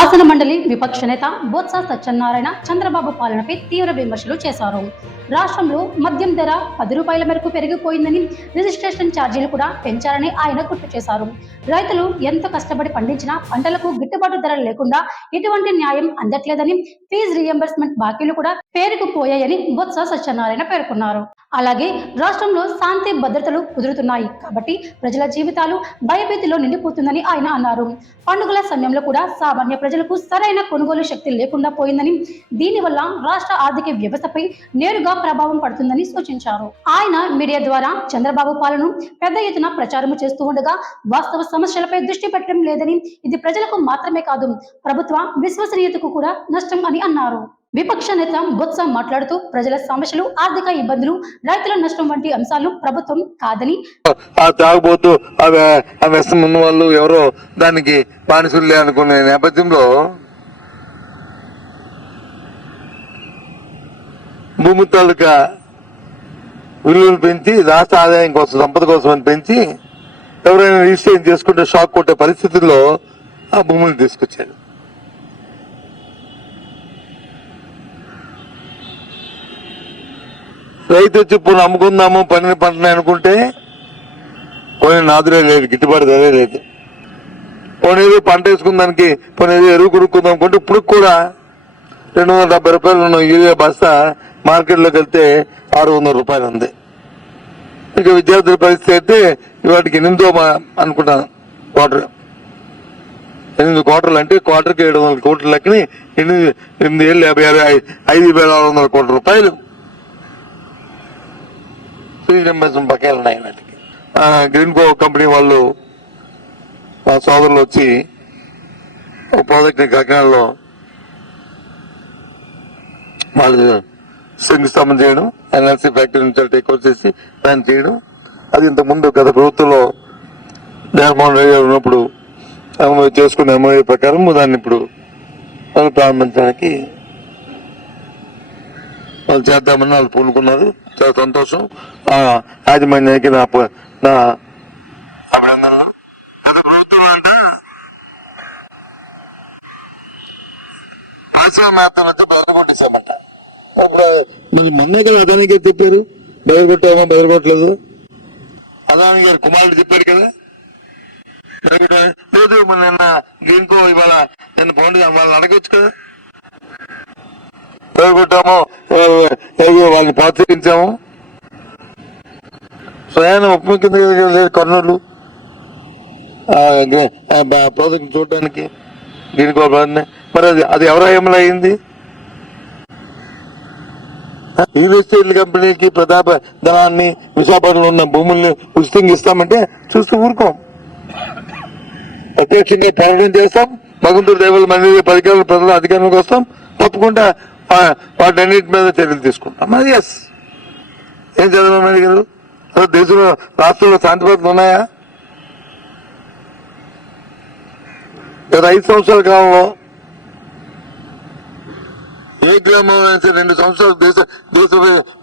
శాసన మండలి విపక్ష నేత బొత్స సత్యనారాయణ చంద్రబాబు పాలనపై తీవ్ర విమర్శలు చేశారు. రాష్ట్రంలో మద్యం ధర 10 రూపాయల మేరకు పెరిగిపోయిందని, రిజిస్ట్రేషన్ ఛార్జీలు కూడా పెంచారని ఆయన గుర్తు చేశారు. రైతులు ఎంతో కష్టపడి పండించిన పంటలకు గిట్టుబాటు ధర లేకుండా ఎటువంటి న్యాయం అందట్లేదని, ఫీజు రీయింబర్స్మెంట్ బాకీలు కూడా పేరుకుపోయాయని బొత్స సత్యనారాయణ పేర్కొన్నారు. అలాగే రాష్ట్రంలో శాంతి భద్రతలు కుదురుతున్నాయి కాబట్టి ప్రజల జీవితాలు భయభీతిలో నిండిపోతుందని ఆయన అన్నారు. పండుగల సమయంలో కూడా సామాన్య ప్రజలకు సరైన కొనుగోలు శక్తి లేకుండా పోయిందని, దీనివల్ల రాష్ట్ర ఆర్థిక వ్యవస్థపై నేరుగా ప్రభావం పడుతుందని సూచించారు. ఆయన మీడియా ద్వారా చంద్రబాబు పాలన పెద్ద ఎత్తున ప్రచారం చేస్తూ ఉండగా వాస్తవ సమస్యలపై దృష్టి పెట్టడం లేదని, ఇది ప్రజలకు మాత్రమే కాదు ప్రభుత్వ విశ్వసనీయతకు కూడా నష్టం అని అన్నారు. విపక్ష నేత బొత్స మాట్లాడుతూ ప్రజల సమస్యలు, ఆర్థిక ఇబ్బందులు, రైతుల నష్టం వంటి అంశాలు ప్రభుత్వం కాదని, తాగుబోతూ ఉన్న వాళ్ళు ఎవరో దానికి బానిసులే అనుకునే నేపథ్యంలో భూమి తాలూకా విలువలు పెంచి రాష్ట్ర ఆదాయం కోసం, సంపద కోసం అని పెంచి ఎవరైనా రిజిస్ట్రేషన్ చేసుకుంటే షాక్ కొట్టే పరిస్థితుల్లో ఆ భూములు తీసుకొచ్చాడు. రైతు వచ్చి ఇప్పుడు అమ్ముకుందాము పంటని అనుకుంటే పోనీ నాదులే లేదు, గిట్టుబాటు ధరే లేదు. పోనేది పంట వేసుకుందానికి, పోనేది ఎరువు కొనుక్కుందాం అనుకుంటే ఇప్పుడు కూడా 270 రూపాయలు ఉన్న యూరియా బస్తా మార్కెట్లోకి వెళ్తే 600 రూపాయలు ఉంది. ఇక విద్యార్థుల పరిస్థితి అయితే వాటికి 8 అనుకుంటాను క్వార్టర్, 8 క్వార్టర్లు అంటే క్వార్టర్కి 700 కోట్ల లెక్కని 8 ఏళ్ళు 5,600 కోట్ల రూపాయలు బకాయిలు ఉన్నాయి వాటికి. గ్రీన్ కో కంపెనీ వాళ్ళు మా సోదరులు వచ్చి ఒక ప్రాజెక్ట్ ని కాకినాడలో వాళ్ళు శంకుస్థాపన చేయడం, ఎన్ఎల్సీ ఫ్యాక్టరీ నుంచి టేక్ ఓవర్ చేసి దాన్ని చేయడం. అది ఇంతకుముందు గత ప్రభుత్వంలో జగన్మోహన్ రెడ్డి గారు ఉన్నప్పుడు చేసుకున్న ఎంఓఏ ప్రకారం దాన్ని ఇప్పుడు వాళ్ళు ప్రారంభించడానికి వాళ్ళు చేద్దామని వాళ్ళు పూనుకున్నారు. చాలా సంతోషం. యాజమాన్యానికి నా అభినందనలు. గత ప్రభుత్వం అంటే పాశ్చిమాత్యం అంతా బెదరగొట్టేసామంట. మరి మొన్నే కదా అదాని గారు చెప్పారు, బెదరగొట్టామో బెదరగొట్టలేదు. అదాని గారు కుమారుడు చెప్పారు కదా లేదు. మరి నిన్న గ్రీన్కో ఇవాళ నిన్న పోండి వాళ్ళని అడగొచ్చు కదా, కొట్టాము వాళ్ళని ప్రోత్సహించాము. స్వయాన ఉప ముఖ్యమంత్రి లేదు కర్నూలు ప్రాజెక్ట్ చూడడానికి దీనికి. మరి అది ఎవరి హయాంలో అయింది? రియల్ ఎస్టేట్ కంపెనీకి ప్రతాప ధనాన్ని, విశాఖపట్నంలో ఉన్న భూముల్ని ఉచితంగా ఇస్తామంటే చూస్తూ ఊరుకోం. ప్రత్యక్షంగా పోరాటం చేస్తాం. భగవంతుడి దేవుల మంది 10 కాలం ప్రజల అధికారంలోకి వస్తాం. తప్పకుండా వాటన్నిటి మీద చర్యలు తీసుకుంటాం. మరి ఎస్ ఏం చంద్రబాబు నాయుడు గారు, దేశంలో రాష్ట్రంలో శాంతి భద్రతలు ఉన్నాయా? గత 5 సంవత్సరాల కాలంలో ఏ గ్రామంలో 2 సంవత్సరాలు దేశ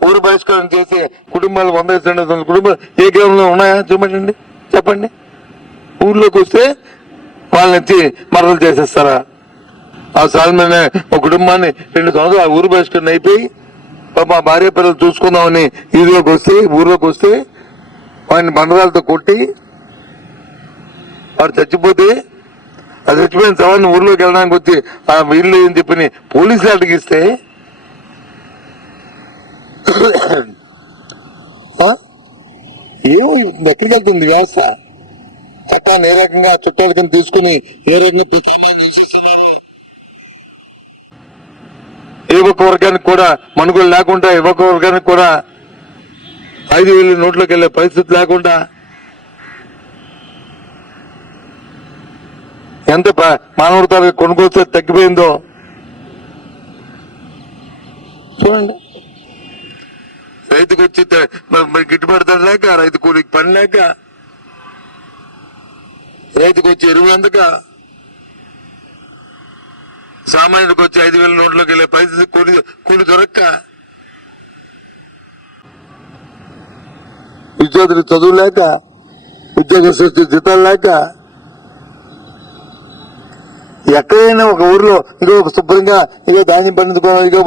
ఊరు బహిష్కరణ చేసే కుటుంబాలు 100 కుటుంబాలు ఏ గ్రామంలో ఉన్నాయా? చూపెట్టండి, చెప్పండి. ఊర్లోకి వస్తే వాళ్ళని మరలు చేసేస్తారా? ఆ సాల్మైన ఒక కుటుంబాన్ని 2 సంవత్సరాలు ఆ ఊరు బహిష్కరణ అయిపోయి మా భార్య పిల్లలు చూసుకుందామని ఊర్లోకి వస్తే వాడిని బండరాలతో కొట్టి వాడు చచ్చిపోతే, అది చచ్చిపోయిన సవాళ్ళని ఊర్లోకి వెళ్ళడానికి వచ్చి ఆ వీళ్ళు అని చెప్పి పోలీసులు అడిగిస్తే ఏమో ఎక్కడికి వెళ్తుంది వ్యవస్థ? చట్టాన్ని ఏ రకంగా చుట్టాల కింద తీసుకుని ఏ రకంగా నివసిస్తున్నారు? ఏ ఒక్క వర్గానికి కూడా మనుగోలు లేకుండా, ఏ ఒక్క వర్గానికి కూడా 5,000 నోట్లోకి వెళ్లే పరిస్థితి లేకుండా ఎంత మానవతాలకు కొనుగోలు తగ్గిపోయిందో చూడండి. రైతుకు వచ్చి మరి గిట్టుబాటు ధర లేక, రైతు కూలికి పని లేక, రైతుకు వచ్చి ఎరువు అందక, సామాన్యుడికి వచ్చి 5,000 నోట్లోకి వెళ్లే పరిస్థితి, కూలి దొరక్క, విద్యార్థులు చదువు లేక, ఉద్యోగ సృష్టి జీతాలు లేక, ఎక్కడైనా ఒక ఊర్లో ఇగో శుభ్రంగా ఇగో ధాన్యం పండించుకో ఇగో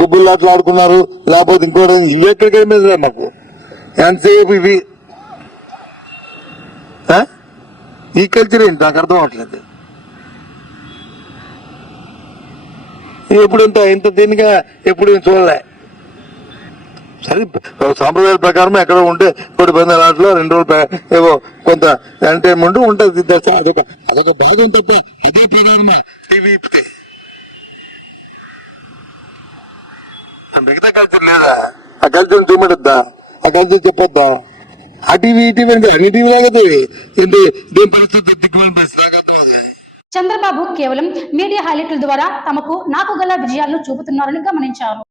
గుబ్బుల్లాట్లు ఆడుకున్నారు, లేకపోతే ఇంకోటి ఇవి ఎక్కడికి మీద మాకు ఎంతసేపు ఇవి ఈ కల్చర్ ఏంటి నాకు అర్థం అవట్లేదు. ఎప్పుడు ఇంత దీనిగా ఎప్పుడు చూడలే. సరే సాంప్రదాయాల ప్రకారం ఎక్కడ ఉంటే కొన్ని 10 ఆటలో 2 రోజులు ఏవో కొంత ఎంటర్టైన్మెంట్ ఉంటుంది. అదొక భాగం తప్ప అదే ప్రధానమా టీవీ ఇప్పితే మిగతా కల్చర్ లేదా? ఆ కల్చర్ చూపెట్టద్దా? ఆ కల్చర్ చెప్పొద్దా? ఆ టీవీ ఈ టీవీ అంటే అన్ని టీవీ లాగదు. దేని పరిస్థితి దిక్కుమని పరిస్థితి. చంద్రబాబు కేవలం మీడియా హైలైట్ల ద్వారా నాకు గల విజయాలను చూపుతున్నారని గమనించారు.